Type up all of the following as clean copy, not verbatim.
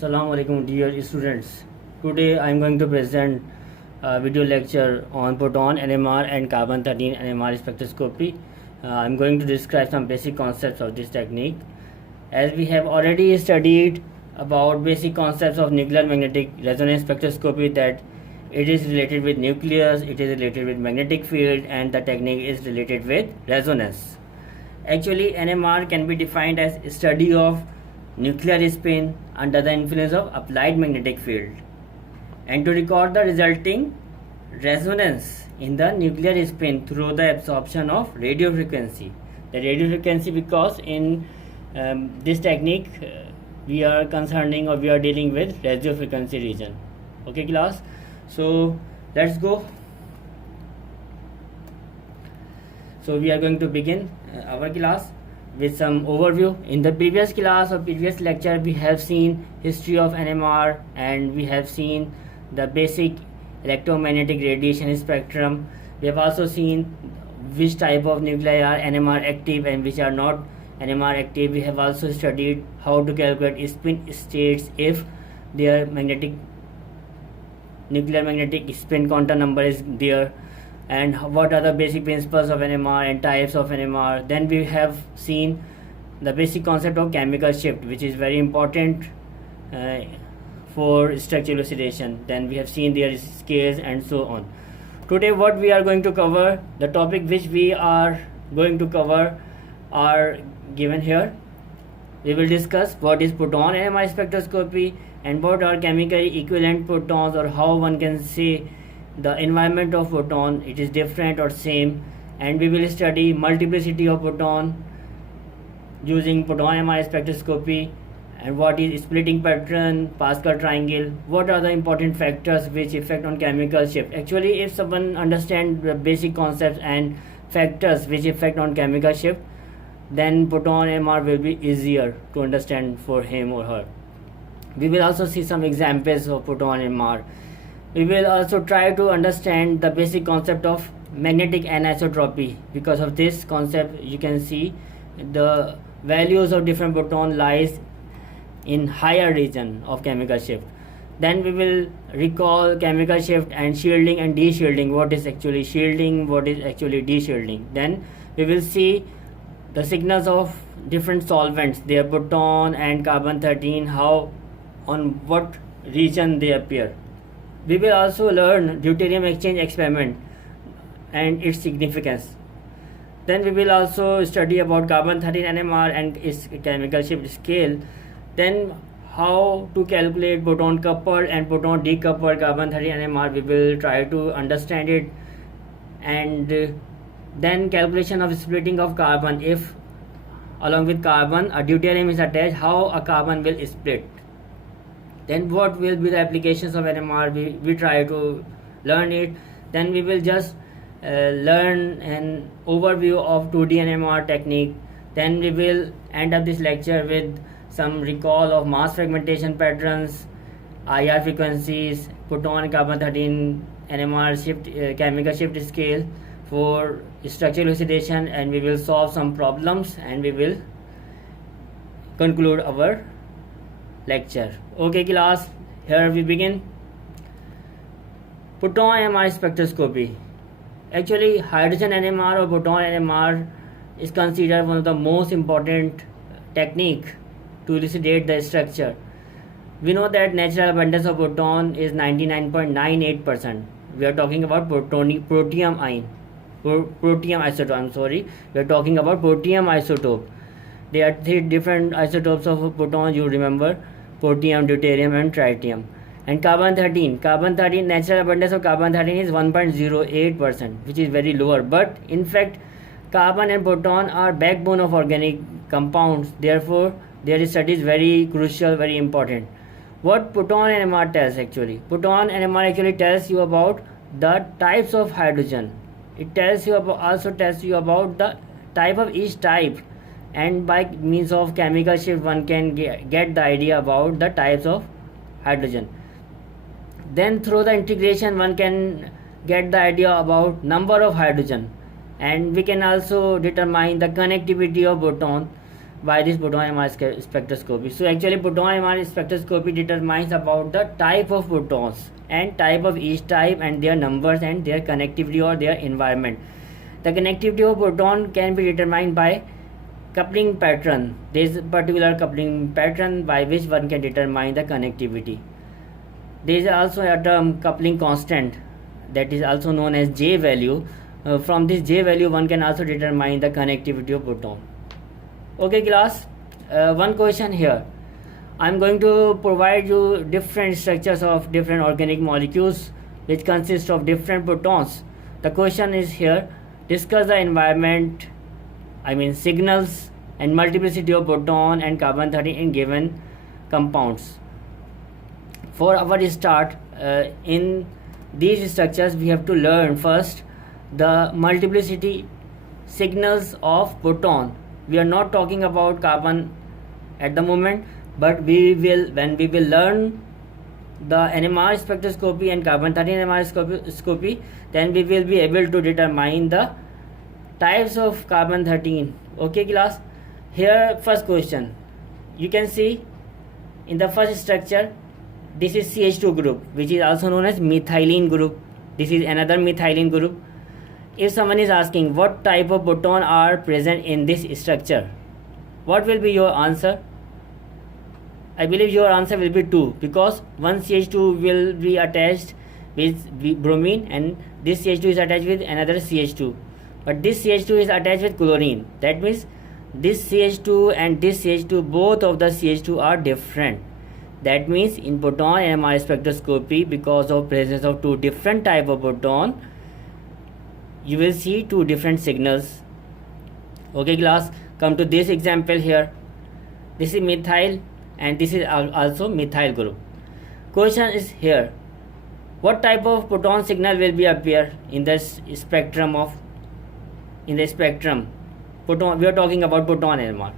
Assalamu alaikum dear students. Today I am going to present a video lecture on proton NMR and carbon 13 NMR spectroscopy. I am going to describe some basic concepts of this technique. As we have already studied about basic concepts of nuclear magnetic resonance spectroscopy, that it is related with nucleus, it is related with magnetic field, and the technique is related with resonance. Actually, NMR can be defined as study of nuclear spin under the influence of applied magnetic field, and to record the resulting resonance in the nuclear spin through the absorption of radio frequency. The radio frequency, because in this technique we are concerning or we are dealing with radio frequency region. Okay class, so let's go. So we are going to begin our class with some overview. In the previous class or previous lecture, we have seen history of NMR, and we have seen the basic electromagnetic radiation spectrum. We have also seen which type of nuclei are NMR active and which are not NMR active. We have also studied how to calculate spin states if their nuclear magnetic spin quantum number is there, and what are the basic principles of NMR and types of NMR. Then we have seen the basic concept of chemical shift, which is very important for structural elucidation. Then we have seen their scales and so on. Today what we are going to cover, the topic which we are going to cover are given here. We will discuss what is proton NMR spectroscopy and what are chemically equivalent protons, or how one can say the environment of proton, it is different or same. And we will study multiplicity of proton using proton NMR spectroscopy, and what is splitting pattern, Pascal triangle, what are the important factors which affect on chemical shift. Actually, if someone understands the basic concepts and factors which affect on chemical shift, then proton NMR will be easier to understand for him or her. We will also see some examples of proton NMR. We will also try to understand the basic concept of magnetic anisotropy. Because of this concept, you can see the values of different proton lies in higher region of chemical shift. Then we will recall chemical shift and shielding and de-shielding. What is actually shielding, what is actually de-shielding. Then we will see the signals of different solvents, their proton and carbon 13, how on what region they appear. We will also learn deuterium exchange experiment and its significance. Then we will also study about carbon 13 NMR and its chemical shift scale. Then how to calculate proton coupled and proton decoupled carbon 13 NMR, we will try to understand it. And then calculation of splitting of carbon, if along with carbon a deuterium is attached, how a carbon will split. Then what will be the applications of NMR, we try to learn it. Then we will just learn an overview of 2D NMR technique. Then we will end up this lecture with some recall of mass fragmentation patterns, IR frequencies, proton and carbon 13 NMR shift, chemical shift scale for structural elucidation, and we will solve some problems and we will conclude our lecture. Okay class, here we begin. Proton NMR spectroscopy. Actually, hydrogen NMR or proton NMR is considered one of the most important technique to elucidate the structure. We know that natural abundance of proton is 99.98%. We are talking about protium isotope. We are talking about protium isotope. There are 3 different isotopes of proton, you remember: protium, deuterium and tritium. And carbon 13, natural abundance of carbon 13 is 1.08%, which is very lower. But in fact, carbon and proton are backbone of organic compounds. Therefore, their study is very crucial, very important. What proton NMR tells actually? Proton NMR actually tells you about the types of hydrogen. It tells you about, also tells you about the type of each type, and by means of chemical shift one can get the idea about the types of hydrogen. Then through the integration one can get the idea about number of hydrogen, and we can also determine the connectivity of proton. by this proton NMR spectroscopy. So actually proton NMR spectroscopy determines about the type of protons and type of each type and their numbers and their connectivity or their environment. The connectivity of proton can be determined by coupling pattern. There is a particular coupling pattern by which one can determine the connectivity. There is also a term coupling constant, that is also known as J value. From this J value one can also determine the connectivity of proton. Okay class, one question here. I am going to provide you different structures of different organic molecules which consist of different protons. The question is here, discuss the environment, signals and multiplicity of proton and carbon-13 in given compounds. For our start, in these structures we have to learn first the multiplicity signals of proton. We are not talking about carbon at the moment, but when we will learn the NMR spectroscopy and carbon-13 NMR spectroscopy, then we will be able to determine the types of carbon-13. Okay class, here first question, you can see in the first structure, this is CH2 group, which is also known as methylene group. This is another methylene group. If someone is asking what type of proton are present in this structure, what will be your answer? I believe your answer will be 2, because one CH2 will be attached with bromine and this CH2 is attached with another CH2, but this CH2 is attached with chlorine. That means this CH2 and this CH2, both of the CH2 are different. That means in proton NMR spectroscopy, because of presence of two different type of proton, you will see two different signals. Okay class, come to this example here. This is methyl and this is also methyl group. Question is here, what type of proton signal will be appear in the spectrum proton? We are talking about proton NMR.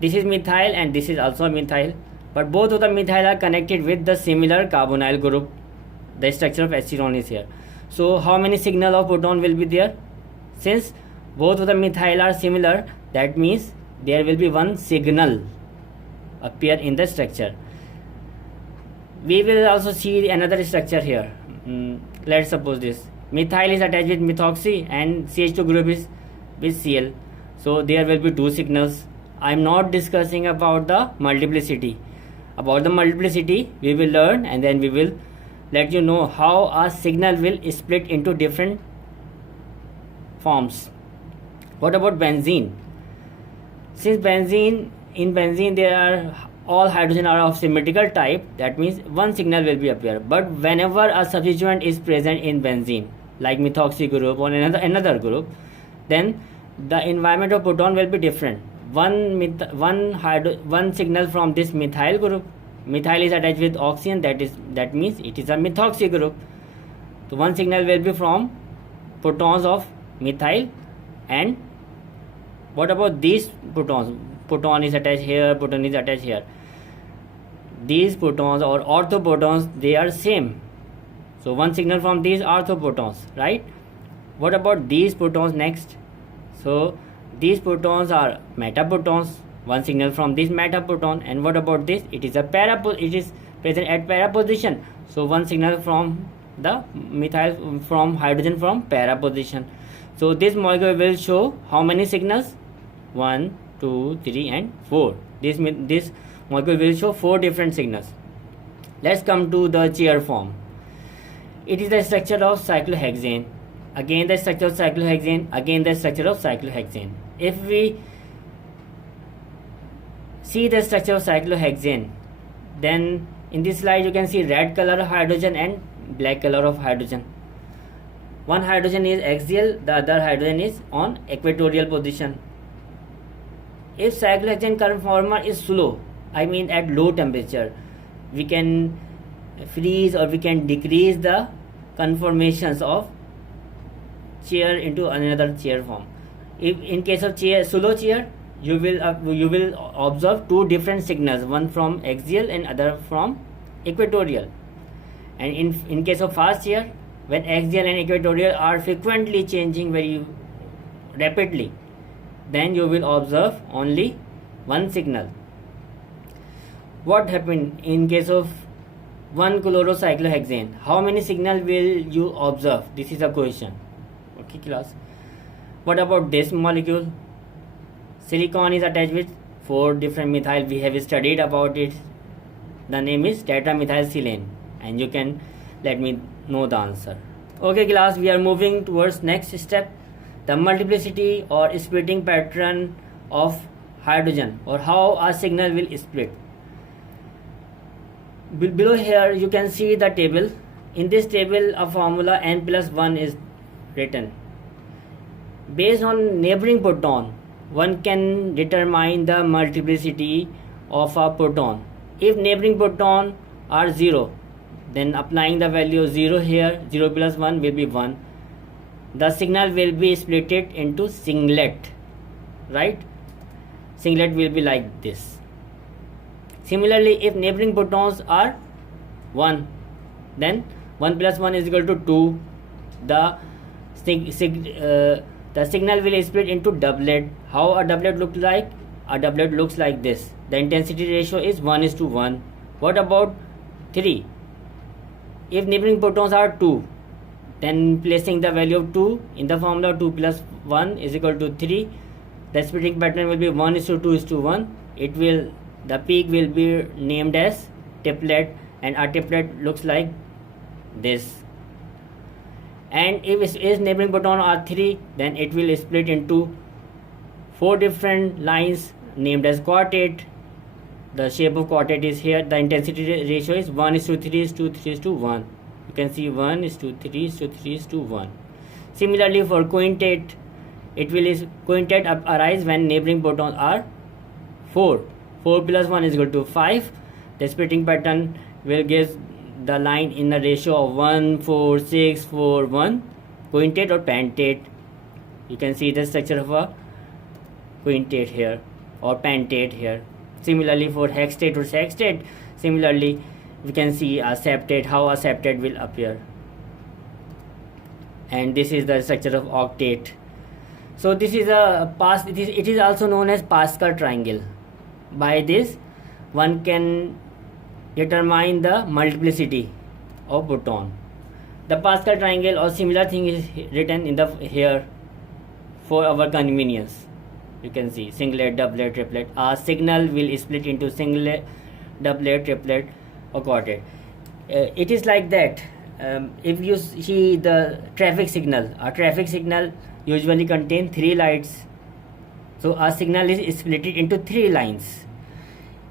This is methyl and this is also methyl, but both of the methyl are connected with the similar carbonyl group. The structure of acidone is here. So how many signal of proton will be there? Since both of the methyl are similar, that means there will be one signal appear in the structure. We will also see another structure here. Let's suppose this methyl is attached with methoxy and CH2 group is with Cl. So there will be two signals. I am not discussing about the multiplicity. About the multiplicity we will learn, and then we will let you know how a signal will split into different forms. What about benzene? Since in benzene there are all hydrogen are of symmetrical type, that means one signal will be appear. But whenever a substituent is present in benzene, like methoxy group or another group, then the environment of proton will be different. One signal from this methyl group. Methyl is attached with oxygen, that means it is a methoxy group. So one signal will be from protons of methyl. And what about these protons? Proton is attached here, proton is attached here. These protons or orthoprotons, they are same. So one signal from these orthoprotons, right? What about these protons next? So these protons are metaprotons. One signal from this metaproton. And what about this? It is it is present at para position. So one signal from the methyl from hydrogen from para position. So this molecule will show how many signals? 1, 2, 3 and 4. This molecule will show 4 different signals. Let's come to the chair form. It is the structure of cyclohexane. Again the structure of cyclohexane. Again the structure of cyclohexane. If we see the structure of cyclohexane, then in this slide you can see red color of hydrogen and black color of hydrogen. One hydrogen is axial, the other hydrogen is on equatorial position. If cyclohexane conformer is slow, at low temperature, we can freeze or we can decrease the conformations of chair into another chair form. If in case of slow chair, you will observe 2 different signals, one from axial and other from equatorial. And in case of fast chair, when axial and equatorial are frequently changing very rapidly, then you will observe only one signal. What happened in case of one chlorocyclohexane? How many signal will you observe? This is a question. Okay, class. What about this molecule? Silicon is attached with 4 different methyl. We have studied about it. The name is tetramethylsilane, and you can let me know the answer. Okay, class, we are moving towards next step, the multiplicity or splitting pattern of hydrogen, or how a signal will split. Below here you can see the table. In this table a formula n+1 is written. Based on neighboring proton, one can determine the multiplicity of a proton. If neighboring proton are 0, then applying the value of 0 here, 0 plus 1 will be 1. The signal will be split into singlet, right? Singlet will be like this. Similarly, if neighboring protons are 1, then 1 plus 1 is equal to 2. The signal will split into doublet. How a doublet looks like? A doublet looks like this. The intensity ratio is 1:1. What about 3? If neighboring protons are 2, then placing the value of 2 in the formula, 2 plus 1 is equal to 3. The splitting pattern will be 1:2:1. The peak will be named as triplet, and a triplet looks like this. And if its neighboring proton are 3, then it will split into 4 different lines named as quartet. The shape of quartet is here. The intensity ratio is 1:3:3:1. You can see 1:3:3:1. Similarly, for quintet, quintet arise when neighboring protons are 4. 4 plus 1 is equal to 5. The splitting pattern will give the line in the ratio of 1, 4, 6, 4, 1. Quintet or pentate. You can see the structure of a quintet here or pentate here. Similarly, for hextate or sextate, similarly we can see a septate, how a septate will appear. And this is the structure of octet. So this is it is also known as Pascal triangle. By this one can determine the multiplicity of proton. The Pascal triangle or similar thing is written in the here for our convenience. You can see singlet, doublet, triplet. A signal will split into singlet, doublet, triplet or quartet. It is like that. If you see the traffic signal, a traffic signal usually contain 3 lights. So a signal is split into 3 lines.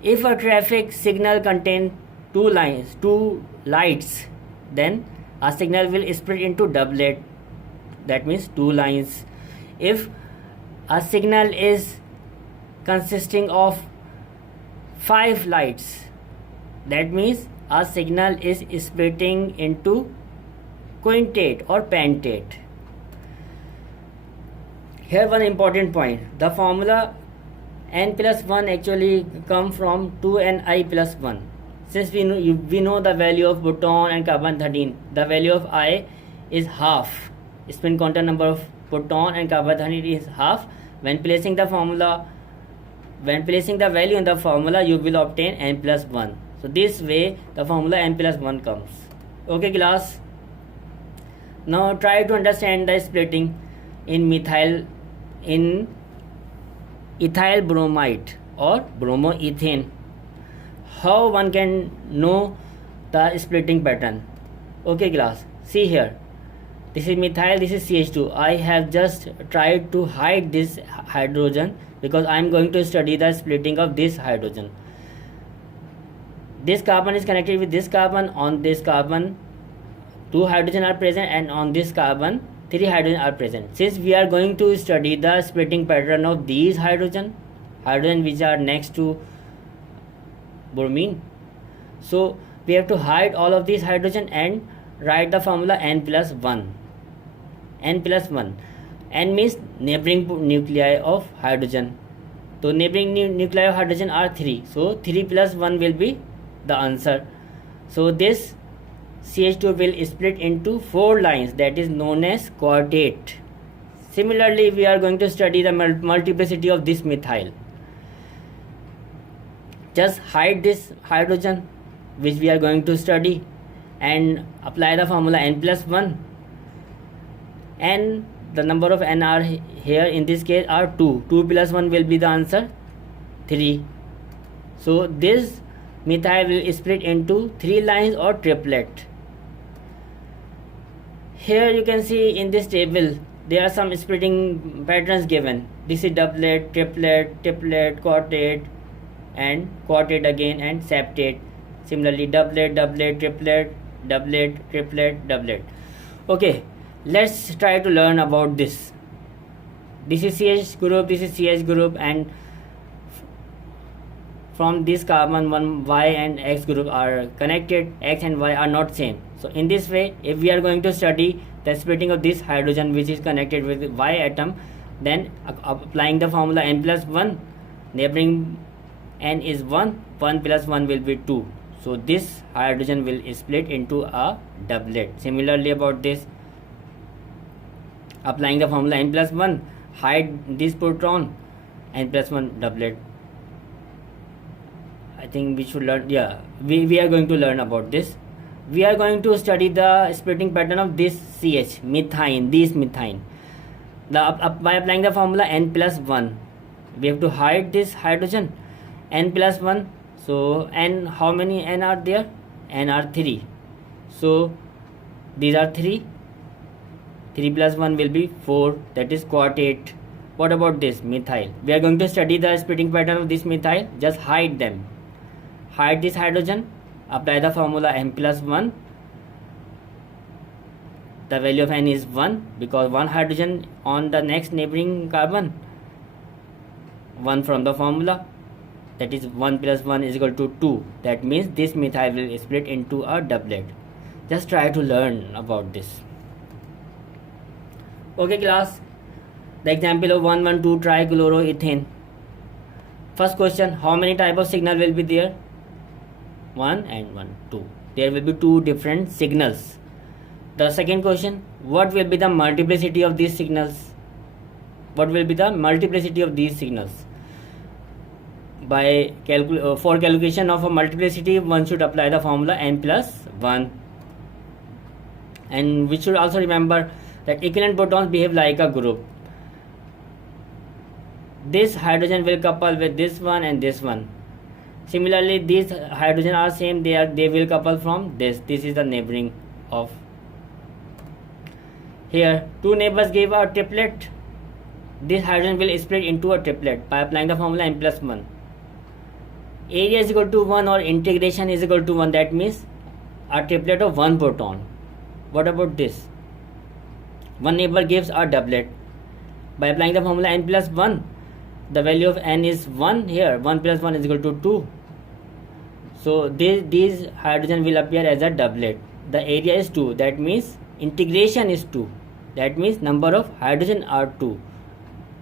If a traffic signal contain 2 lights, then a signal will split into doublet. That means 2 lines. If a signal is consisting of 5 lights, that means a signal is splitting into quintet or pentate. Here one important point. The formula n+1 actually come from 2ni+1. Since we know the value of proton and carbon-13, the value of I is half. Spin quantum number of proton and carbon-13 is half. When placing the value in the formula, you will obtain n+1. So this way the formula n+1 comes. Okay, class. Now try to understand the splitting in ethyl bromide or bromoethane. How one can know the splitting pattern? Okay, class. See here. This is methyl, this is CH2. I have just tried to hide this hydrogen because I am going to study the splitting of this hydrogen. This carbon is connected with this carbon. On this carbon 2 hydrogen are present, and on this carbon 3 hydrogen are present. Since we are going to study the splitting pattern of these hydrogen which are next to bromine, so we have to hide all of these hydrogen and write the formula n+1. n+1. N means neighboring nuclei of hydrogen. So neighboring nuclei of hydrogen are 3. So 3 plus 1 will be the answer. So this CH2 will split into 4 lines, that is known as quartet. Similarly, we are going to study the multiplicity of this methyl. just hide this hydrogen which we are going to study and apply the formula n plus 1. And the number of n are here in this case are 2. 2 plus 1 will be the answer 3. So this methyl will split into 3 lines or triplet. Here you can see in this table there are some splitting patterns given. This is doublet, triplet, quartet, and quartet again, and septet. Similarly doublet, triplet, doublet. Okay, let's try to learn about this. This is CH group, this is CH group, and from this carbon one Y and X group are connected. X and Y are not same. So in this way, if we are going to study the splitting of this hydrogen which is connected with Y atom, then applying the formula n plus 1, neighboring n is 1, 1 plus 1 will be 2. So this hydrogen will split into a doublet. Similarly about this, applying the formula n plus 1, hide this proton, n plus 1 doublet. I think we should learn, yeah, we are going to learn about this. We are going to study the splitting pattern of this CH, methine, this methine. By applying the formula n plus 1, we have to hide this hydrogen, n plus 1. So n, how many n are there? N are 3. So these are 3. 3 plus 1 will be 4, that is quartet. What about this methyl? We are going to study the splitting pattern of this methyl. Just hide them. Hide this hydrogen, apply the formula n plus 1. The value of n is 1 because one hydrogen on the next neighboring carbon. 1 from the formula, that is 1 plus 1 is equal to 2. That means this methyl will split into a doublet. Just try to learn about this. Okay class, the example of 1,1,2 trichloroethane. First question, how many type of signal will be there? 1 and 1, 2. There will be 2 different signals. The second question, what will be the multiplicity of these signals? What will be the multiplicity of these signals? For calculation of a multiplicity, one should apply the formula n plus 1. And we should also remember that equivalent protons behave like a group. This hydrogen will couple with this one and this one. Similarly, these hydrogen are same, they will couple from this. This is the neighboring of. Here, 2 neighbors give a triplet. This hydrogen will split into a triplet by applying the formula n plus 1. Area is equal to 1 or integration is equal to 1. That means a triplet of 1 proton. What about this? One neighbor gives a doublet. By applying the formula n plus 1, the value of n is 1 here. 1 plus 1 is equal to 2. So these hydrogen will appear as a doublet. The area is 2. That means integration is 2. That means number of hydrogen are 2.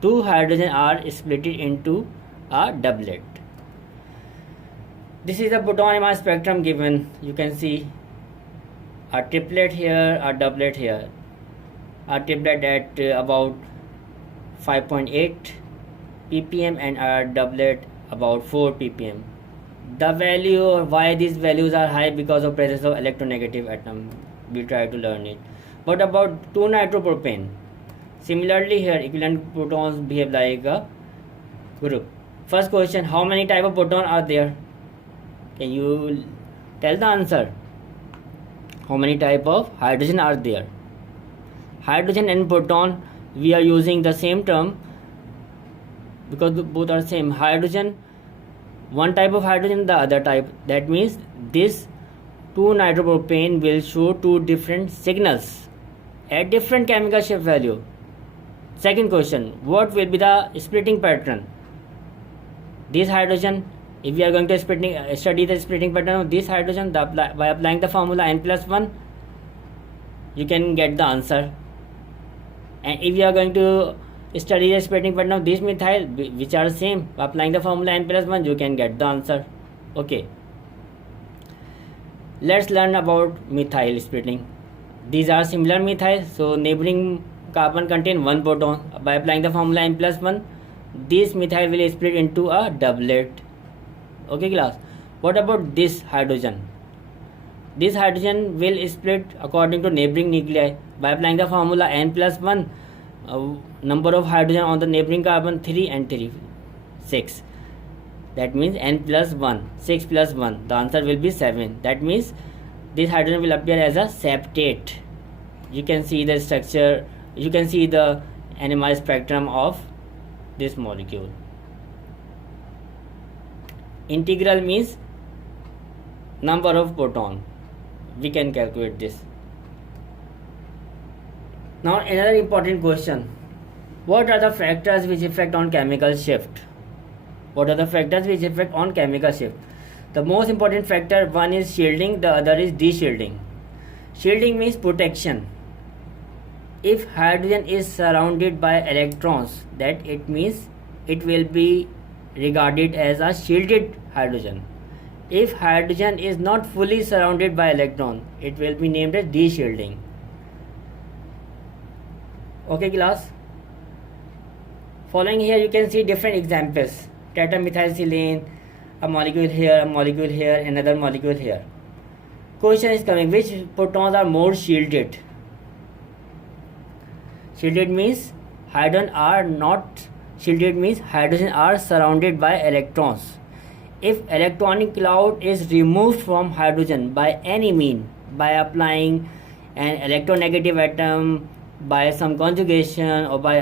2 hydrogen are split into a doublet. This is the proton NMR spectrum given. You can see a triplet here, a doublet here. A triplet at about 5.8 ppm and a doublet about 4 ppm. The value, why these values are high? Because of presence of electronegative atom. We try to learn it. What about 2-nitropropane? Similarly here, equivalent protons behave like a group. First question, how many type of proton are there? Can you tell the answer? How many type of hydrogen are there? Hydrogen and proton, we are using the same term because both are same. Hydrogen, one type of hydrogen, the other type. That means this 2-nitropropane will show 2 different signals at different chemical shape value. Second question, what will be the splitting pattern? This hydrogen, if we are going to study the splitting pattern of this hydrogen, by applying the formula n plus 1, you can get the answer. And if you are going to study the splitting pattern of this methyl, which are same, by applying the formula n plus 1, you can get the answer. Okay. Let's learn about methyl splitting. These are similar methyl, so neighboring carbon contain 1 proton. By applying the formula n plus 1, this methyl will split into a doublet. Okay class, what about this hydrogen? This hydrogen will split according to neighboring nuclei by applying the formula n plus 1, number of hydrogen on the neighboring carbon 3 and 3 6. That means n plus 1, 6 plus 1, the answer will be 7. That means this hydrogen will appear as a septate. You can see the structure, you can see the NMR spectrum of this molecule. Integral means number of proton. We can calculate this. Now another important question. What are the factors which affect on chemical shift? What are the factors which affect on chemical shift? The most important factor, one is shielding, the other is de-shielding. Shielding means protection. If hydrogen is surrounded by electrons, that it means it will be regarded as a shielded hydrogen. If hydrogen is not fully surrounded by electron, it will be named as de-shielding. Okay class. Following here you can see different examples. Tetramethyl a molecule here, another molecule here. Question is coming, which protons are more shielded? Shielded means hydrogen are not shielded, means hydrogen are surrounded by electrons. If electronic cloud is removed from hydrogen by any mean, by applying an electronegative atom, by some conjugation, or by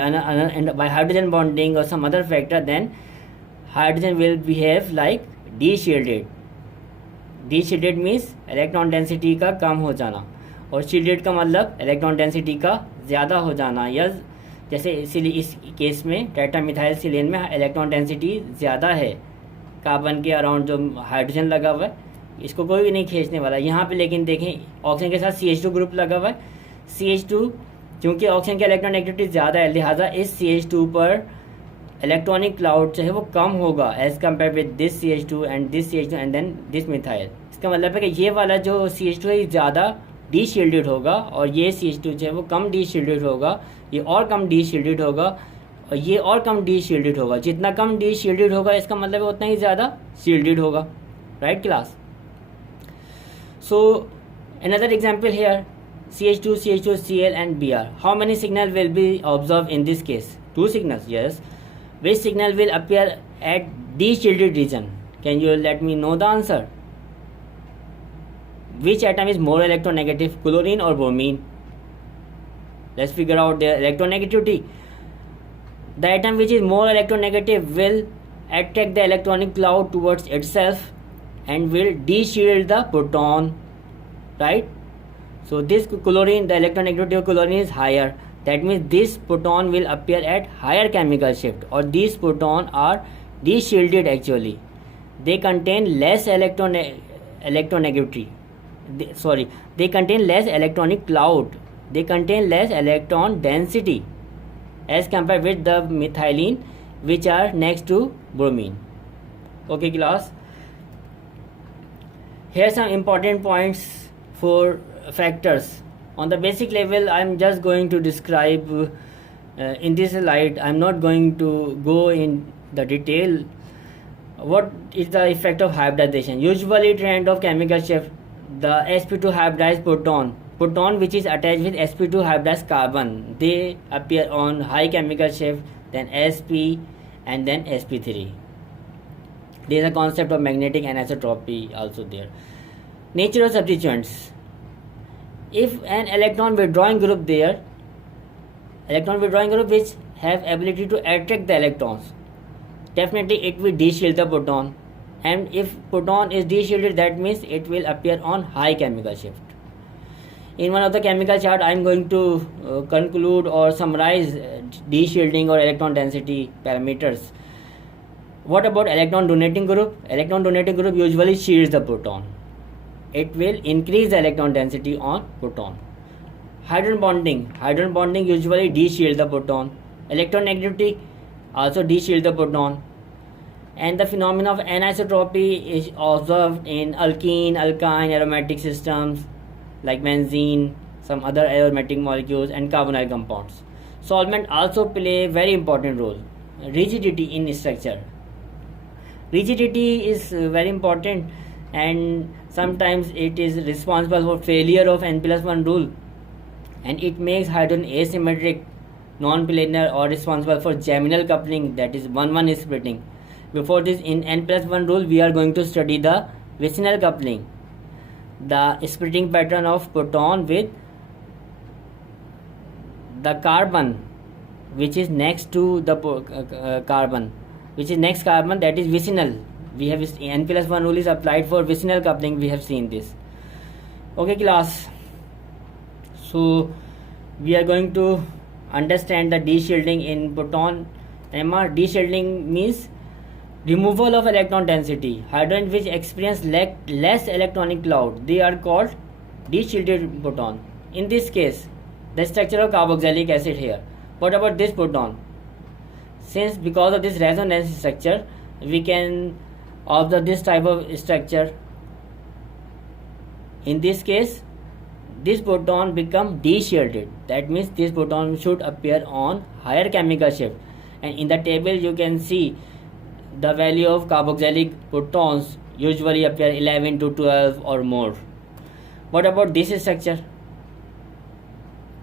hydrogen bonding or some other factor, then hydrogen will behave like de-shielded. De-shielded means electron density का कम हो जाना, और shielded का मतलब electron density का ज़्यादा हो जाना. या जैसे इसीलिए इस केस में टेट्रामिथाइल सिलेन में इलेक्ट्रॉन डेंसिटी ज़्यादा है कार्बन के अराउंड, जो हाइड्रोजन लगा हुआ है इसको कोई भी नहीं खींचने वाला. यहाँ पे लेकिन देखें ऑक्सीजन के साथ CH2 ग्रुप लगा हुआ है. CH2 क्योंकि ऑक्सीजन की इलेक्ट्रॉन नेगेटिविटी ज़्यादा है, लिहाजा इस CH2 पर इलेक्ट्रॉनिक क्लाउड जो है वो कम होगा as compare with this CH2 and this CH2 and then this methyl. इसका मतलब है कि ये वाला जो CH2 है ये ज़्यादा डी शील्डेड होगा और ये CH2 जो है वो कम डी शील्डेड होगा, ये और कम डी शील्डेड होगा और ये और कम डी शील्डेड होगा. जितना कम डी शील्डेड होगा इसका मतलब उतना ही ज़्यादा शील्डेड होगा. Right class. So another example here, CH2, CH2, Cl and Br. How many signal will be observed in this case? 2 signals, yes. Which signal will appear at de-shielded region? Can you let me know the answer? Which atom is more electronegative, chlorine or bromine? Let's figure out their electronegativity. The atom which is more electronegative will attract the electronic cloud towards itself and will de-shield the proton, right? So this chlorine, the electronegativity of chlorine is higher. That means this proton will appear at higher chemical shift, or these protons are de-shielded actually. They contain less electronegativity. They contain less electronic cloud. They contain less electron density as compared with the methylene which are next to bromine. Okay class. Here are some important points for factors. On the basic level I am just going to describe in this slide. I am not going to go in the detail. What is the effect of hybridization? Usually trend of chemical shift, the sp2 hybridized proton which is attached with sp2 hybridized carbon, they appear on high chemical shift, then sp and then sp3. There is a concept of magnetic anisotropy also there. Nature of substituents. If an electron withdrawing group there, which have ability to attract the electrons, definitely it will de-shield the proton, and if proton is de-shielded, that means it will appear on high chemical shift. In one of the chemical chart I am going to conclude or summarize de-shielding or electron density parameters. What about electron donating group? Electron donating group usually shields the proton. It will increase the electron density on proton. Hydrogen bonding usually de-shield the proton. Electronegativity also de-shield the proton. And the phenomenon of anisotropy is observed in alkene, alkyne, aromatic systems like benzene, some other aromatic molecules and carbonyl compounds. Solvent also play a very important role. Rigidity in structure. Rigidity is very important, and sometimes it is responsible for failure of n+1 rule, and it makes hydrogen asymmetric, non-planar, or responsible for geminal coupling, that is 1-1 splitting. Before this, in n+1 rule, we are going to study the vicinal coupling, the splitting pattern of proton with the carbon which is next to the carbon, which is next carbon, that is vicinal. We have n+1 rule is applied for vicinal coupling. We have seen this. Okay, class. So we are going to understand the de-shielding in proton NMR. De-shielding means removal of electron density. Hydrogen which experience less electronic cloud, they are called de-shielded proton. In this case, the structure of carboxylic acid here. What about this proton? Since because of this resonance structure, we can observe this type of structure. In this case, this proton become de-shielded. That means this proton should appear on higher chemical shift. And in the table you can see the value of carboxylic protons usually appear 11 to 12 or more. What about this structure?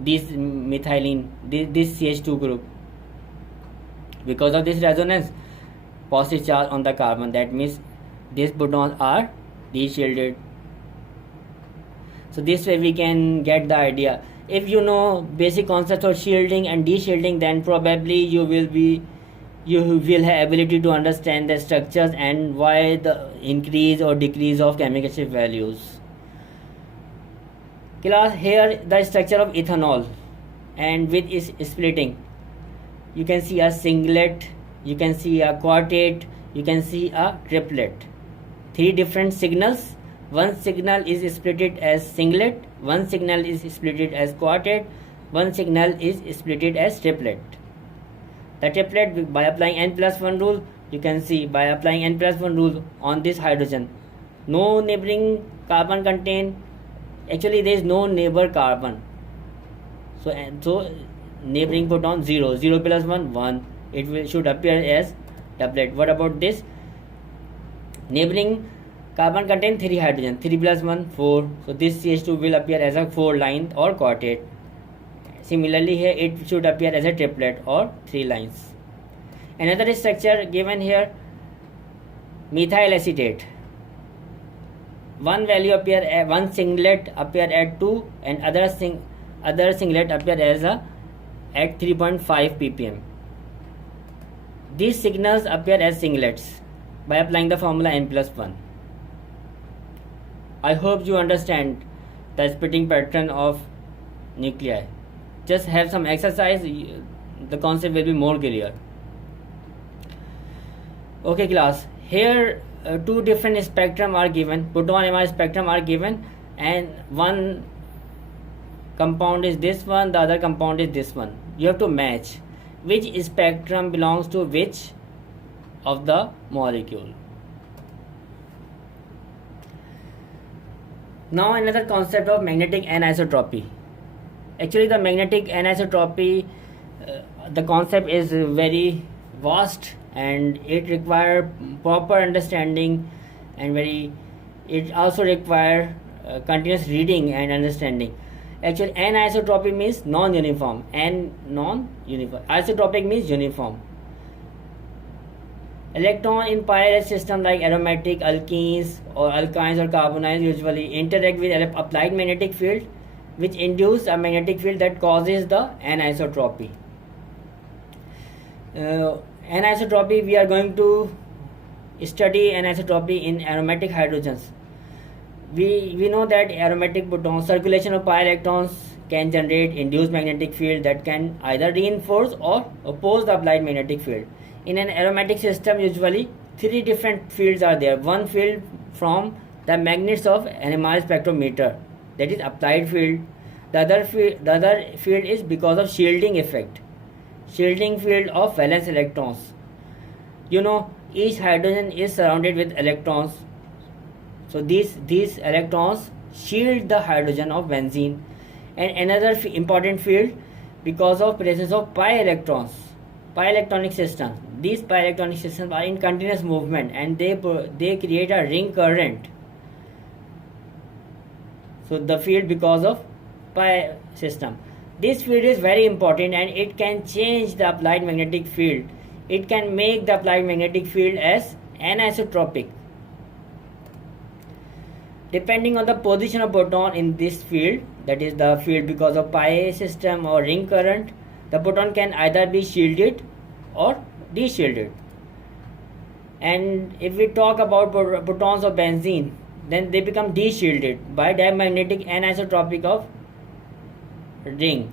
This methylene, this CH2 group. Because of this resonance, positive charge on the carbon. That means these protons are de-shielded. So this way we can get the idea. If you know basic concepts of shielding and de-shielding, then probably you will have ability to understand the structures and why the increase or decrease of chemical shift values. Class, here the structure of ethanol, and with its splitting, you can see a singlet, you can see a quartet, you can see a triplet. 3 different signals. One signal is split as singlet, one signal is split as quartet, one signal is split as triplet. The triplet, by applying n+1 rule, you can see by applying n+1 rule on this hydrogen, no neighboring carbon contain. Actually, there is no neighbor carbon. So neighboring proton 0, 0 plus 1, 1. It should appear as doublet. What about this? Neighboring carbon contain 3 hydrogen. 3 plus 1, 4. So this CH2 will appear as a 4 line or quartet. Similarly, here it should appear as a triplet or 3 lines. Another structure given here, methyl acetate. One value appear at one singlet appear at 2, and other singlet appear as at 3.5 ppm. These signals appear as singlets by applying the formula n+1. I hope you understand the splitting pattern of nuclei. Just have some exercise, the concept will be more clear. Okay, class. Here 2 different spectrum are given. Proton NMR spectrum are given, and one compound is this one, the other compound is this one. You have to match which spectrum belongs to which of the molecule. Now another concept of magnetic anisotropy. Actually, the magnetic anisotropy, the concept is very vast, and it requires proper understanding, and it also requires continuous reading and understanding. Actually, anisotropy means non-uniform, and non-uniform. Isotropic means uniform. Electron in pi system like aromatic alkenes or alkynes or carbonyls usually interact with applied magnetic field, which induce a magnetic field that causes the anisotropy. Anisotropy, we are going to study anisotropy in aromatic hydrogens. We know that aromatic protons, circulation of pi electrons can generate induced magnetic field that can either reinforce or oppose the applied magnetic field. In an aromatic system, usually 3 different fields are there. One field from the magnets of NMR spectrometer, that is applied field. The other field is because of shielding effect, shielding field of valence electrons. You know, each hydrogen is surrounded with electrons, so these electrons shield the hydrogen of benzene. And another important field because of presence of pi electrons, pi electronic system. these pi electronic systems are in continuous movement and they create a ring current. So the field because of pi system. This field is very important and it can change the applied magnetic field. It can make the applied magnetic field as anisotropic. Depending on the position of proton in this field, that is the field because of pi system or ring current, the proton can either be shielded or de-shielded. And if we talk about protons of benzene, then they become de-shielded by diamagnetic anisotropic of ring.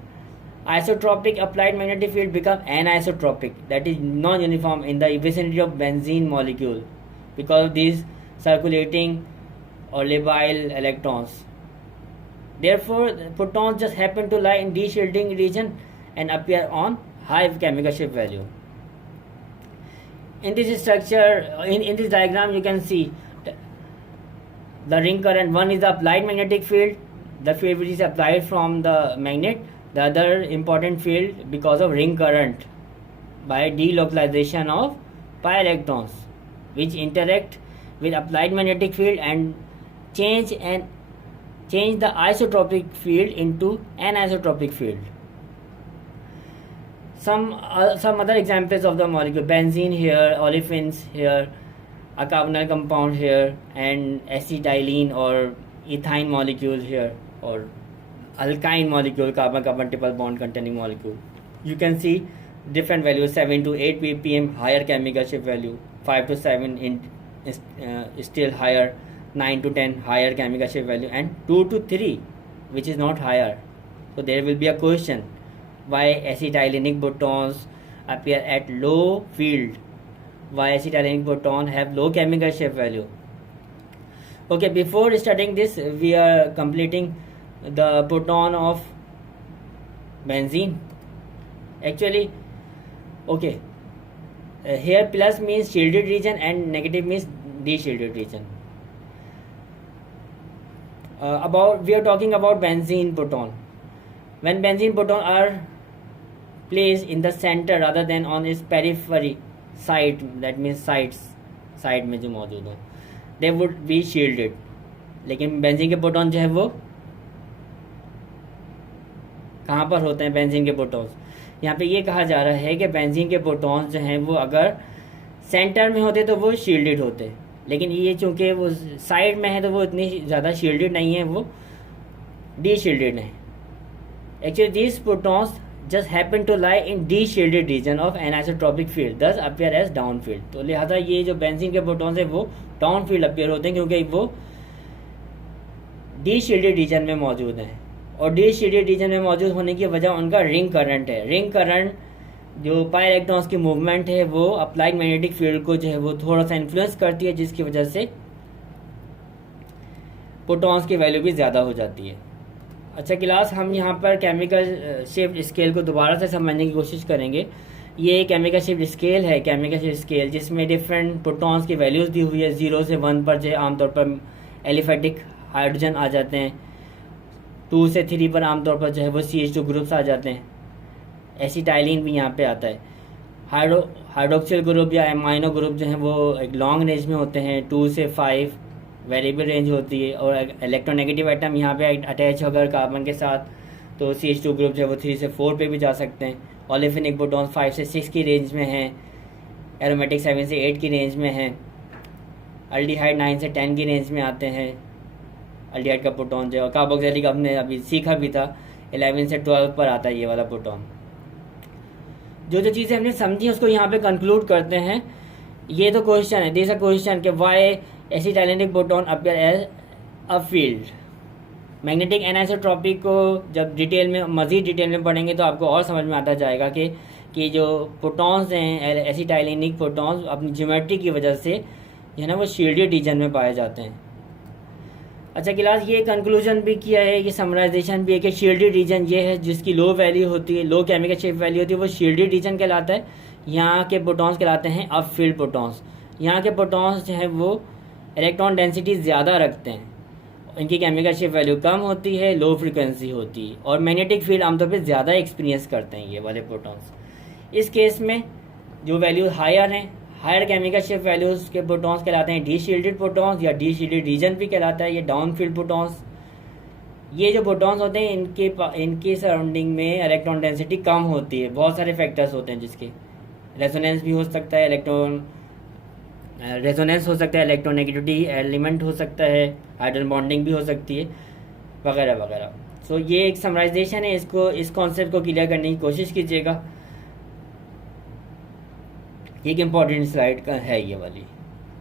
Isotropic applied magnetic field become anisotropic, that is non-uniform in the vicinity of benzene molecule because of these circulating or labile electrons. Therefore, protons just happen to lie in de-shielding region and appear on high chemical shape value. In this structure, in this diagram, you can see the ring current. One is the applied magnetic field, the field which is applied from the magnet. The other important field because of ring current by delocalization of pi electrons, which interact with applied magnetic field and change the isotropic field into anisotropic field. Some other examples of the molecule: benzene here, olefins here, a carbonyl compound here, and acetylene or ethyne molecule here, or alkyne molecule, carbon-carbon triple bond containing molecule. You can see different values: 7 to 8 ppm higher chemical shape value, 5 to 7 still higher, 9 to 10 higher chemical shape value, and 2 to 3 which is not higher. So there will be a question: why acetylenic protons appear at low field? Why acetylenic proton have low chemical shape value? Okay, before studying this, we are completing the proton of benzene. Actually, okay, here plus means shielded region and negative means de-shielded region. We are talking about benzene proton. When benzene proton are placed in the center rather than on its periphery side, that means sides, side में जो मौजूद हो, they would be shielded. लेकिन benzene के proton जो है वो कहाँ पर होते हैं? बेंजीन के प्रोटॉन्स, यहाँ पे ये कहा जा रहा है कि बेंजीन के प्रोटॉन्स जो हैं वो अगर सेंटर में होते तो वो शील्डेड होते, लेकिन ये चूँकि वो साइड में है तो वो इतनी ज़्यादा शील्डेड नहीं है, वो डी शील्डेड है. Actually, these protons just happen to lie in de-shielded region of anisotropic field, thus appear as down field. तो लिहाजा ये जो बेंजीन के प्रोटॉन्स है वो डाउन फील्ड अपीयर होते हैं क्योंकि वो de-shielded region में मौजूद हैं. और de-shielded region में मौजूद होने की वजह उनका रिंग करंट है. रिंग करंट जो पाई इलेक्ट्रॉन्स की मूवमेंट है वो अप्लाइड मैग्नेटिक फील्ड को जो है वो थोड़ा सा इन्फ्लुएंस करती है, जिसकी वजह से प्रोटॉन्स की वैल्यू भी ज़्यादा हो जाती है. अच्छा क्लास, हम यहाँ पर केमिकल शिफ्ट स्केल को दोबारा से समझने की कोशिश करेंगे. ये केमिकल शिफ्ट स्केल है, केमिकल शिफ्ट स्केल जिसमें डिफरेंट प्रोटॉन्स की वैल्यूज़ दी हुई है. 0 से 1 पर जो आमतौर पर एलिफेटिक हाइड्रोजन आ जाते हैं, 2 से 3 पर आमतौर पर जो है वो CH2 ग्रुप्स आ जाते हैं. एसिटाइलिन भी यहाँ पे आता है. हाइड्रोक्सिल ग्रुप या एमाइनो ग्रुप जो हैं वो एक लॉन्ग रेंज में होते हैं, 2 से 5 वेरिएबल रेंज होती है. और इलेक्ट्रोनेगेटिव आइटम यहाँ पे अटैच होकर कार्बन के साथ तो CH2 ग्रुप जो है वो 3 से 4 पे भी जा सकते हैं. ओलेफिनिक प्रोटॉन्स 5 से 6 की रेंज में हैं, एरोमेटिक 7 से 8 की रेंज में हैं, अल्डिहाइड 9 से 10 की रेंज में आते हैं. अल्डिहाइड का प्रोटॉन जो है, और कार्बोक्सिलिक हमने अभी सीखा भी था, 11 से 12 पर आता है ये वाला प्रोटॉन. जो चीज़ें हमने समझी उसको यहाँ पे कंक्लूड करते हैं. ये तो क्वेश्चन है, दिस अ क्वेश्चन कि why acetylenic proton appear as a field. Magnetic anisotropy को जब मज़ीद डिटेल में पढ़ेंगे तो आपको और समझ में आता जाएगा कि जो प्रोटॉन्स हैं एसिटाइलिनिक प्रोटॉन्स अपनी ज्योमेट्री की वजह से जो है ना वो शील्डेड रीजन में पाए जाते हैं. अच्छा क्लास, ये कंक्लूजन भी किया है, ये समराइजेशन भी है कि शील्डेड रीजन ये है जिसकी लो वैल्यू होती है, लो केमिकल शेप वैल्यू होती है, वो शील्डेड रीजन कहलाता है. यहाँ के प्रोटॉन्स कहलाते हैं अप फील्ड प्रोटॉन्स. यहाँ के प्रोटॉन्स जो है वो इलेक्ट्रॉन डेंसिटी ज़्यादा रखते हैं, इनकी केमिकल शेप वैल्यू कम होती है, लो फ्रिक्वेंसी होती है, और मैग्नेटिक फील्ड आमतौर पर ज़्यादा एक्सपीरियंस करते हैं ये वाले प्रोटॉन्स. इस केस में जो वैल्यू हायर हैं, हायर केमिकल शिफ्ट वैल्यूज़ के प्रोटॉन्स कहलाते हैं डी शील्डेड प्रोटॉन्स, या डी शील्डेड रीजन भी कहलाता है, ये डाउन फील्ड प्रोटॉन्स। ये जो प्रोटॉन्स होते हैं इनके सराउंडिंग में इलेक्ट्रॉन डेंसिटी कम होती है। बहुत सारे फैक्टर्स होते हैं जिसके रेजोनेंस भी हो सकता है, रेजोनेंस हो सकता है, इलेक्ट्रोनेगेटिविटी एलिमेंट हो सकता है, हाइड्रोजन बॉन्डिंग भी हो सकती है, वगैरह वगैरह। सो ये एक समराइजेशन है, इस कॉन्सेप्ट को क्लियर करने की कोशिश कीजिएगा। एक इम्पॉर्टेंट स्लाइड का है ये वाली।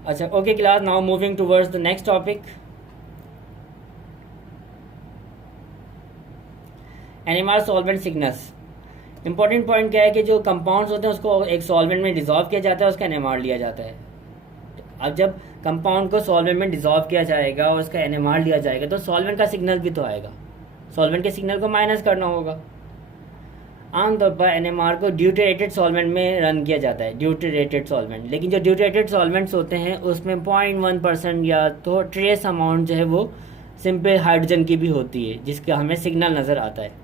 अच्छा, okay class, now moving towards the next topic. NMR solvent signals. Important point क्या है कि जो कंपाउंड्स होते हैं उसको एक सॉल्वेंट में डिजॉल्व किया जाता है, उसका एनएमआर लिया जाता है। अब जब कंपाउंड को सॉल्वेंट में डिजॉल्व किया जाएगा और उसका एनएमआर लिया जाएगा तो सॉल्वेंट का सिग्नल भी तो आएगा, सॉल्वेंट के सिग्नल को माइनस करना होगा। आमतौर पर एनएमआर को ड्यूटेरेटेड सॉल्वेंट में रन किया जाता है, ड्यूटेरेटेड सॉल्वेंट। लेकिन जो ड्यूटेरेटेड सॉल्वेंट्स होते हैं उसमें 0.1% या तो ट्रेस अमाउंट जो है वो सिंपल हाइड्रोजन की भी होती है, जिसका हमें सिग्नल नज़र आता है।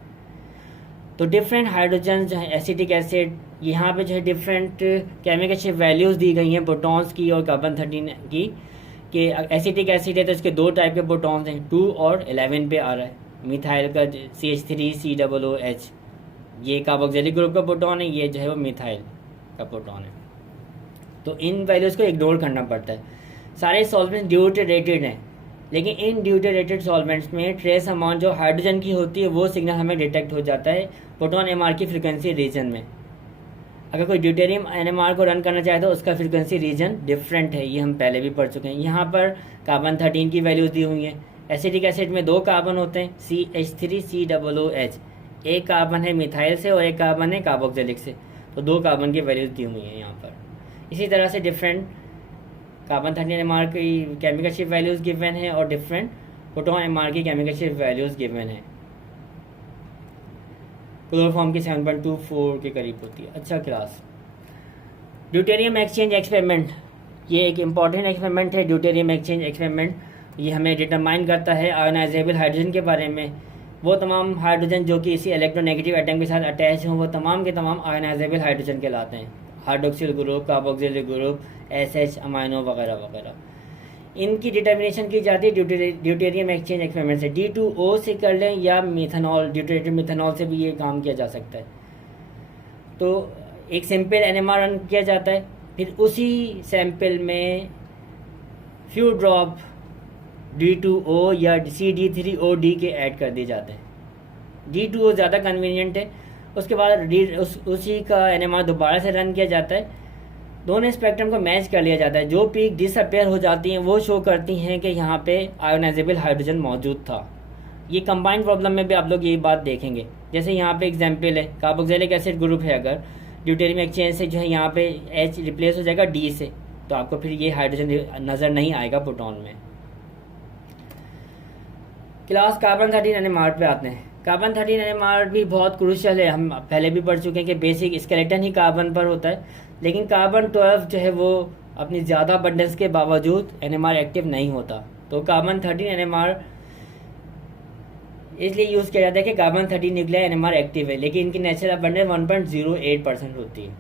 तो डिफरेंट हाइड्रोजन जो है एसिटिक एसिड, यहाँ पे जो है डिफरेंट केमिकल शिफ्ट वैल्यूज़ दी गई हैं प्रोटॉन्स की और कार्बन 13 की। कि एसिटिक एसिड है तो इसके दो टाइप के प्रोटॉन्स हैं, 2 और 11 पे आ रहा है। मिथाइल का CH3COOH, ये कार्बोक्सिलिक ग्रुप का प्रोटॉन है, ये जो है वो मिथाइल का प्रोटॉन है। तो इन वैल्यूज़ को इग्नोर करना पड़ता है। सारे सॉल्वेंट्स ड्यूटेरेटेड हैं, लेकिन इन ड्यूटेरेटेड सॉल्वेंट्स में ट्रेस अमाउंट जो हाइड्रोजन की होती है वो सिग्नल हमें डिटेक्ट हो जाता है प्रोटॉन एमआर की फ्रीक्वेंसी रीजन में। अगर कोई ड्यूटेरियम एनएमआर को रन करना चाहे तो उसका फ्रीक्वेंसी रीजन डिफरेंट है, ये हम पहले भी पढ़ चुके हैं। यहाँ पर कार्बन 13 की वैल्यूज़ दी हुई हैं। एसिटिक एसिड में 2 कार्बन होते हैं, CH3COOH, एक कार्बन है मिथाइल से और एक कार्बन है कार्बोक्सिलिक से, तो 2 कार्बन की वैल्यूज़ दी हुई हैं यहाँ पर। इसी तरह से डिफरेंट कार्बन 13 एमआर की केमिकल शिफ्ट वैल्यूज़ गिवन है और डिफरेंट प्रोटॉन एमआर की केमिकल शिफ्ट वैल्यूज़ गिवन है। क्लोरोफॉर्म की 7.24 के करीब होती है। अच्छा क्लास, ड्यूटेरियम एक्सचेंज एक्सपेरिमेंट, ये एक इम्पॉर्टेंट एक्सपेरिमेंट है। ड्यूटेरियम एक्सचेंज एक्सपेरिमेंट ये हमें डिटरमाइन करता है आयोनाइजेबल हाइड्रोजन के बारे में। वो तमाम हाइड्रोजन जो कि इसी इलेक्ट्रोनेगेटिव एटम के साथ अटैच हों वो तमाम के तमाम आयोनाइजेबल हाइड्रोजन कहलाते हैं। Hydroxyl group, carboxylic group, SH, amino वगैरह वगैरह। इनकी डिटर्मिनेशन की जाती है ड्यूटेरियम एक्सचेंज एक्सपेरिमेंट से। D2O से कर लें या मिथेनॉल, ड्यूटेरेटेड मिथेनॉल से भी ये काम किया जा सकता है। तो एक सैंपल एनएमआर रन किया जाता है, फिर उसी सैंपल में फ्यू ड्रॉप D2O या CD3OD के ऐड कर दिए जाते हैं। D2O ज़्यादा कन्वीनियंट है। उसके बाद उसी का एनएमआर दोबारा से रन किया जाता है, दोनों स्पेक्ट्रम को मैच कर लिया जाता है। जो पीक डिसअपेयर हो जाती हैं वो शो करती हैं कि यहाँ पे आयोनाइजेबल हाइड्रोजन मौजूद था। ये कंबाइंड प्रॉब्लम में भी आप लोग यही बात देखेंगे। जैसे यहाँ पे एग्जांपल है, कार्बोक्सिलिक एसिड ग्रुप है, अगर ड्यूटेरियम एक्सचेंज से जो है यहाँ पे H रिप्लेस हो जाएगा D से, तो आपको फिर ये हाइड्रोजन नज़र नहीं आएगा प्रोटॉन में। क्लास कार्बन 13 एनएमआर पे आते हैं। कार्बन 13 एनएमआर भी बहुत क्रूशियल है, हम पहले भी पढ़ चुके हैं कि बेसिक स्केलेटन ही कार्बन पर होता है। लेकिन कार्बन 12 जो है वो अपनी ज़्यादा अबंडेंस के बावजूद एनएमआर एक्टिव नहीं होता। तो कार्बन 13 एनएमआर इसलिए यूज़ किया जाता है कि कार्बन 13 न्यूक्लियर एनएमआर एक्टिव है, लेकिन इनकी नेचुरल अबंडेंस 1.08% होती है।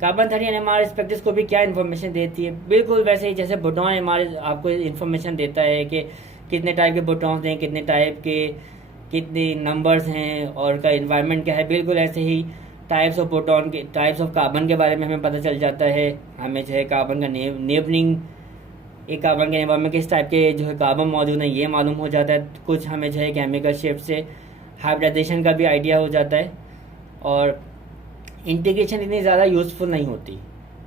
कार्बन 13 एनएमआर स्पेक्ट्रोस्कोपी क्या इन्फॉर्मेशन देती है? बिल्कुल वैसे ही जैसे प्रोटॉन एनएमआर आपको इन्फॉर्मेशन देता है कि कितने टाइप के प्रोटॉन्स हैं, कितने टाइप के कितने नंबर्स हैं और का इन्वायरमेंट क्या है। बिल्कुल ऐसे ही टाइप्स ऑफ प्रोटॉन के, टाइप्स ऑफ कार्बन के बारे में हमें पता चल जाता है। हमें जो है कार्बन का नेबरिंग, एक कार्बन के नेबर में किस टाइप के जो है कार्बन मौजूद है ये मालूम हो जाता है। कुछ हमें जो है केमिकल शिफ्ट से हाइब्रिडाइजेशन का भी आइडिया हो जाता है। और इंटीग्रेशन इतनी ज़्यादा यूज़फुल नहीं होती।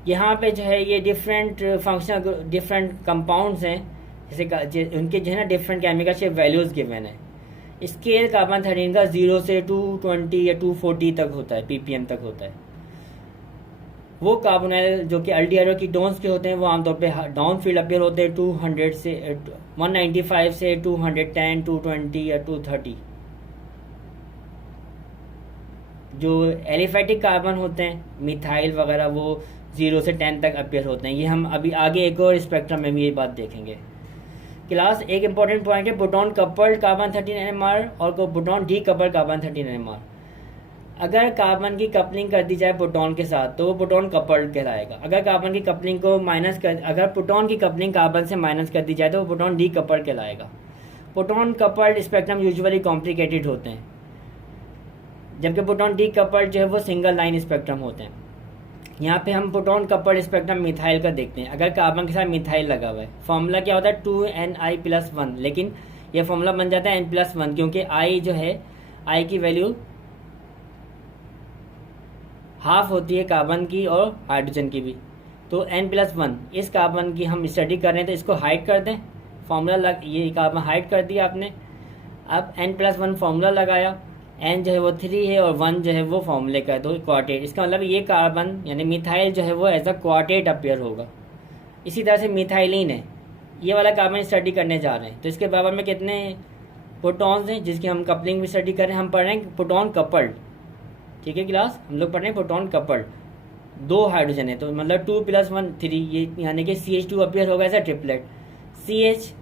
यहाँ पे जो है ये डिफरेंट फंक्शनल डिफरेंट कंपाउंड्स हैं, जैसे उनके जो है ना different chemical shift values given है। स्केल कार्बन 13 का 0 से 220 या 240 तक होता है, ppm तक होता है। वो कार्बोनाइल जो कि अल्डिहाइड कीटोन्स के होते हैं वो आमतौर पे डाउन फील्ड अपीयर होते हैं 200 से 195 से 210, 220 या 230। जो एलिफेटिक कार्बन होते हैं मिथाइल वगैरह वो 0 से 10 तक अपीयर होते हैं। ये हम अभी आगे एक और स्पेक्ट्रम में भी ये बात देखेंगे। क्लास एक इंपॉर्टेंट पॉइंट है प्रोटॉन कपल्ड कार्बन 13 एनएमआर और proton D coupled carbon 13 NMR. अगर कार्बन की कपलिंग कर दी जाए प्रोटॉन के साथ तो वो प्रोटॉन कपल्ड कहलाएगा। अगर कार्बन की कपलिंग को अगर प्रोटॉन की कपलिंग कार्बन से माइनस कर दी जाए तो वो प्रोटॉन डीकपल्ड कहलाएगा। Proton coupled spectrum usually complicated होते हैं, जबकि प्रोटॉन डीकपल्ड जो है वो सिंगल लाइन स्पेक्ट्रम होते हैं। यहाँ पे हम प्रोटॉन कपल्ड स्पेक्ट्रम मिथाइल का देखते हैं। अगर कार्बन के साथ मिथाइल लगा हुआ है, फॉर्मूला क्या होता है 2ni+1, लेकिन यह फॉर्मूला बन जाता है n+1 क्योंकि i जो है i की वैल्यू हाफ होती है कार्बन की और हाइड्रोजन की भी। तो n+1 इस कार्बन की हम स्टडी कर रहे हैं तो इसको हाइड कर दें, फॉर्मूला ये कार्बन हाइड कर दिया आपने। अब n+1 फॉर्मूला लगाया, n जो है वो 3 है और 1 जो है वो फॉर्मूले का है, तो क्वार्टेट। इसका मतलब ये कार्बन यानी मिथाइल जो है वो एज अ क्वार्टेट अपीयर होगा। इसी तरह से मिथाइलिन है, ये वाला कार्बन स्टडी करने जा रहे हैं तो इसके बराबर में कितने प्रोटॉन्स हैं जिसकी हम कपलिंग भी स्टडी कर रहे हैं। हम पढ़ रहे हैं प्रोटॉन कपल्ड, ठीक है क्लास, हम लोग पढ़ रहे हैं प्रोटॉन कपल्ड। 2 हाइड्रोजन है तो मतलब 2+1 3, ये यानी कि CH2 अपीयर होगा as a triplet, CH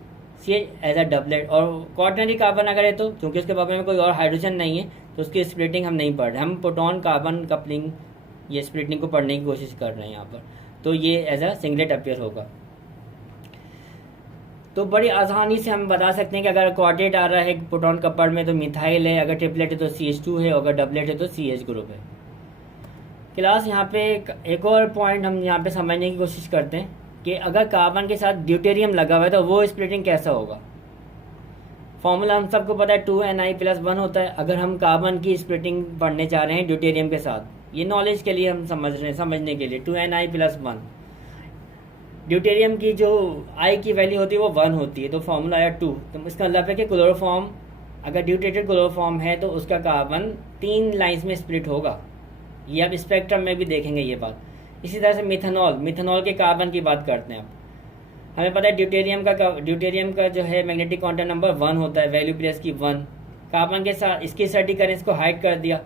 as a doublet. और क्वार्टनरी कार्बन अगर है तो क्योंकि उसके बराबर में कोई और हाइड्रोजन नहीं है तो उसकी स्प्लिटिंग हम नहीं पढ़ रहे, हम प्रोटॉन कार्बन कपलिंग ये स्प्लिटिंग को पढ़ने की कोशिश कर रहे हैं यहाँ पर। तो ये एज अ सिंगलेट अपीयर होगा। तो बड़ी आसानी से हम बता सकते हैं कि अगर क्वार्टेट आ रहा है प्रोटॉन कपल्ड में तो मिथाइल है, अगर ट्रिपलेट है तो CH2 है, अगर डबलेट है तो CH ग्रुप है। क्लास यहाँ पे एक और पॉइंट हम यहाँ पे समझने की कोशिश करते हैं कि अगर कार्बन के साथ ड्यूटेरियम लगा हुआ है तो वो स्प्लिटिंग कैसा होगा। फॉर्मूला हम सबको पता है 2ni+1 होता है। अगर हम कार्बन की स्प्लिटिंग पढ़ने जा रहे हैं ड्यूटेरियम के साथ, ये नॉलेज के लिए हम समझ रहे हैं, समझने के लिए 2ni+1 ड्यूटेरियम की जो आई की वैल्यू होती है वो 1 होती है, तो फॉर्मूला आया 2। तो इसका मतलब है कि क्लोरोफॉर्म अगर ड्यूटेटेड क्लोरोफॉर्म है तो उसका कार्बन 3 लाइंस में स्प्लिट होगा। ये आप स्पेक्ट्रम में भी देखेंगे ये बात। इसी तरह से मिथेनॉल के कार्बन की बात करते हैं। अब हमें पता है ड्यूटेरियम का जो है मैग्नेटिक क्वांटम नंबर 1 होता है, वैल्यू प्लस की 1। कार्बन के साथ इसकी स्टडी करें, इसको हाइड कर दिया,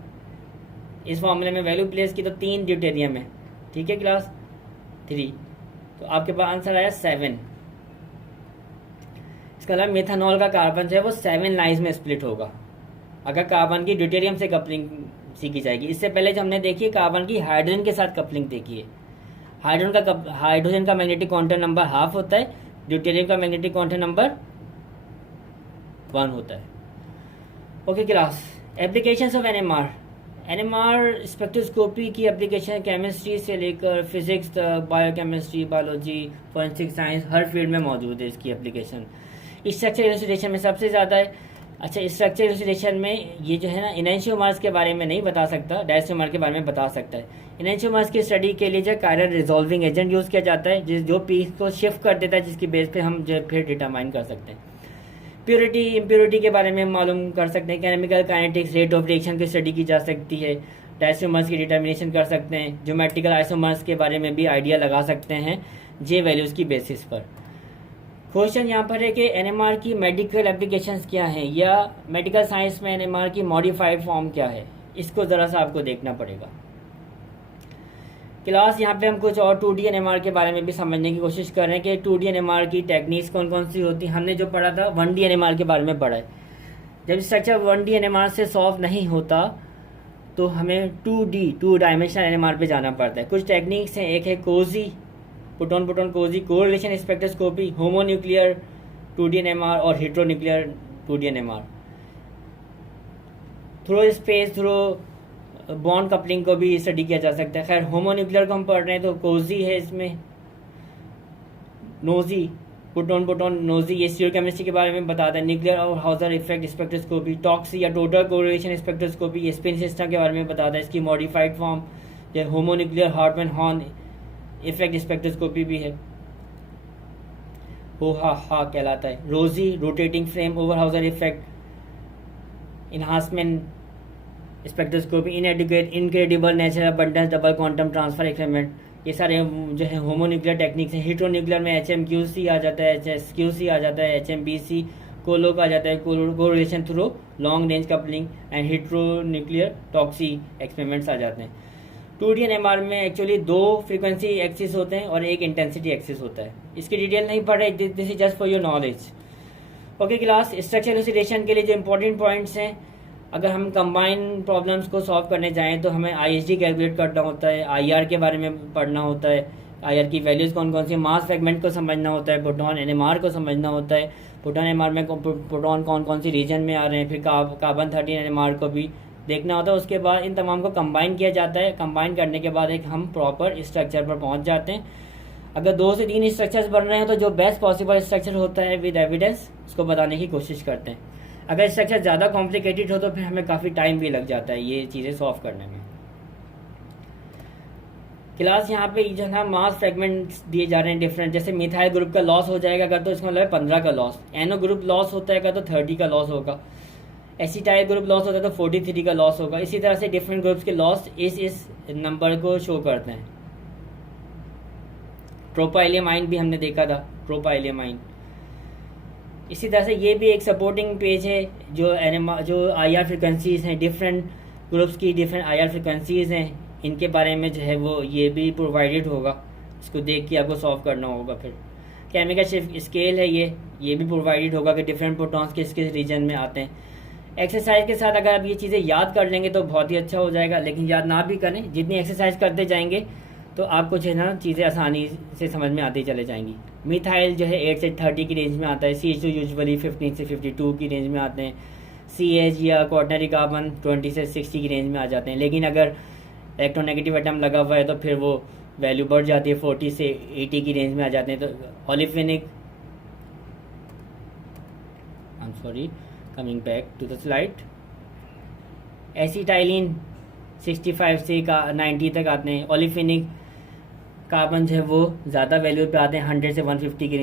इस फॉर्मूले में वैल्यू प्लस की तो 3 ड्यूटेरियम है, ठीक है क्लास 3, तो आपके पास आंसर आया 7। इसका मतलब मिथेनॉल का कार्बन जो है वो 7 लाइंस में स्प्लिट होगा अगर कार्बन की ड्यूटेरियम से कपलिंग सीखी जाएगी। इससे पहले जो हमने देखी है कार्बन की हाइड्रोजन के साथ कपलिंग देखी है। हाइड्रोजन का मैग्नेटिक क्वांटम नंबर हाफ होता है, ड्यूटेरियम का मैग्नेटिक क्वांटम नंबर 1 होता है। Okay class, applications of NMR spectroscopy की एप्लीकेशन केमिस्ट्री से लेकर फिजिक्स तक, बायोकेमिस्ट्री, बायोलॉजी, फॉरेंसिक साइंस, हर फील्ड में मौजूद है इसकी एप्लीकेशन। स्ट्रक्चर इलुस्ट्रेशन में सबसे ज़्यादा है। अच्छा, स्ट्रक्चर इलुस्ट्रेशन में ये जो है ना इनैंशियोमर्स के बारे में नहीं बता सकता, डायस्टोमर के बारे में बता सकता है। इनैंशियोमर्स की स्टडी के लिए जो कायरल रिजॉल्विंग एजेंट यूज़ किया जाता है, जो पीस को शिफ्ट कर देता है, जिसकी बेस पे हम जो फिर डिटरमाइन कर सकते हैं। प्योरिटी इम्प्योरिटी के बारे में मालूम कर सकते हैं। Chemical kinetics, rate of reaction की स्टडी की जा सकती है। डायस्टोमर्स की डिटर्मिनेशन कर सकते हैं। ज्योमेट्रिकल आइसोमर्स के बारे में भी आइडिया लगा सकते हैं जे वैल्यूज़ की बेसिस पर। क्वेश्चन यहाँ पर है कि एनएमआर की मेडिकल एप्लीकेशंस क्या हैं, या मेडिकल साइंस में एनएमआर की मॉडिफाइड फॉर्म क्या है, इसको ज़रा सा आपको देखना पड़ेगा। क्लास यहाँ पे हम कुछ और 2D एनएमआर के बारे में भी समझने की कोशिश कर रहे हैं कि 2D एनएमआर की टेक्निक्स कौन कौन सी होती हैं। हमने जो पढ़ा था 1D एनएमआर के बारे में पढ़ा है। जब स्ट्रक्चर 1D एनएमआर से सॉल्व नहीं होता तो हमें 2 डायमेंशनल एनएमआर पे जाना पड़ता है। कुछ टेक्निक्स हैं, एक है COSY, proton COSY correlation spectroscopy, homonuclear 2D NMR और heteronuclear 2D NMR. Through space, through bond coupling को भी स्टडी किया जा सकता है। खैर, होमोन्यूक्लियर को हम पढ़ रहे हैं तो कोजी है, इसमें नोजी, प्रोटॉन नोजी, ये स्टीरियोकेमिस्ट्री के बारे में बताता है। Nuclear Overhauser effect spectroscopy, TOCSY या टोटल कोरिलेशन स्पेक्ट्रोस्कोपी, ये स्पिन सिस्टम के बारे में बताता है। इसकी मॉडिफाइड फॉर्म जो homonuclear Hartmann Hahn effect spectroscopy भी है, हा कहलाता है। ROESY, rotating frame Overhauser effect, enhancement spectroscopy, inadequate, incredible natural abundance, double quantum transfer experiment, ये सारे जो है होमोन्यूक्लियर टेक्निक्स हैं। हेटेरोन्यूक्लियर में HMQC आ जाता है, HSQC आ जाता है, HMBC, कोलोक आ जाता है, correlation through long range coupling and heteronuclear TOCSY experiments आ जाते हैं। 2D एनएमआर में एक्चुअली 2 फ्रीक्वेंसी एक्सिस होते हैं और 1 इंटेंसिटी एक्सिस होता है। इसकी डिटेल नहीं पढ़ रहे, this is just for your knowledge. Okay class, structure illustration के लिए जो इंपॉर्टेंट पॉइंट्स हैं, अगर हम कंबाइन प्रॉब्लम्स को सॉल्व करने जाएं तो हमें IHD कैलकुलेट करना होता है, IR के बारे में पढ़ना होता है, IR की वैल्यूज़ कौन कौन सी, मास फ्रेगमेंट को समझना होता है, प्रोटॉन NMR को समझना होता है, प्रोटॉन NMR में प्रोटॉन कौन कौन सी रीजन में आ रहे हैं, फिर कार्बन 13 NMR को भी देखना होता है। उसके बाद इन तमाम को कंबाइन किया जाता है। कंबाइन करने के बाद एक हम प्रॉपर स्ट्रक्चर पर पहुंच जाते हैं। अगर 2 से 3 स्ट्रक्चर्स बन रहे हैं तो जो बेस्ट पॉसिबल स्ट्रक्चर होता है विद एविडेंस उसको बताने की कोशिश करते हैं। अगर स्ट्रक्चर ज़्यादा कॉम्प्लिकेटेड हो तो फिर हमें काफ़ी टाइम भी लग जाता है ये चीज़ें सॉल्व करने में। क्लास यहाँ पे जो है मास फ्रेगमेंट्स दिए जा रहे हैं डिफरेंट, जैसे मिथाइल ग्रुप का लॉस हो जाएगा अगर तो इसका मतलब 15 का लॉस, एनो ग्रुप लॉस होता है तो 30 का लॉस होगा, एसिटाइल ग्रुप लॉस होता है तो 43 का लॉस होगा। इसी तरह से डिफरेंट ग्रुप्स के लॉस इस नंबर को शो करते हैं। ट्रोपाइलेमाइन भी हमने देखा था, ट्रोपाइलेमाइन। इसी तरह से ये भी एक सपोर्टिंग पेज है जो IR फ्रिक्वेंसीज हैं, डिफरेंट ग्रुप्स की डिफरेंट IR फ्रिक्वेंसीज हैं, इनके बारे में जो है वो ये भी प्रोवाइडेड होगा। इसको देख के आपको सॉल्व करना होगा। फिर केमिकल शिफ्ट स्केल है ये भी प्रोवाइडेड होगा कि डिफरेंट प्रोटॉन्स किस किस रीजन में आते हैं। एक्सरसाइज के साथ अगर आप ये चीज़ें याद कर लेंगे तो बहुत ही अच्छा हो जाएगा, लेकिन याद ना भी करें, जितनी एक्सरसाइज करते जाएंगे तो आपको जो है ना चीज़ें आसानी से समझ में आती चले जाएंगी। मिथाइल जो है 8 से 30 की रेंज में आता है, CH2 यूजुअली 15 से 52 की रेंज में आते हैं, CH या क्वाटरनरी कार्बन 20 से 60 की रेंज में आ जाते हैं। लेकिन अगर इलेक्ट्रोनेगेटिव एटम लगा हुआ है तो फिर वो वैल्यू बढ़ जाती है, 40 से 80 की रेंज में आ जाते हैं। तो olefinic coming back to the slide, acetylene 65 से 90 तक आते हैं। ओलिफेनिक कार्बन जो है वो ज़्यादा वैल्यू पे आते हैं, 100 से 150 की रेंज।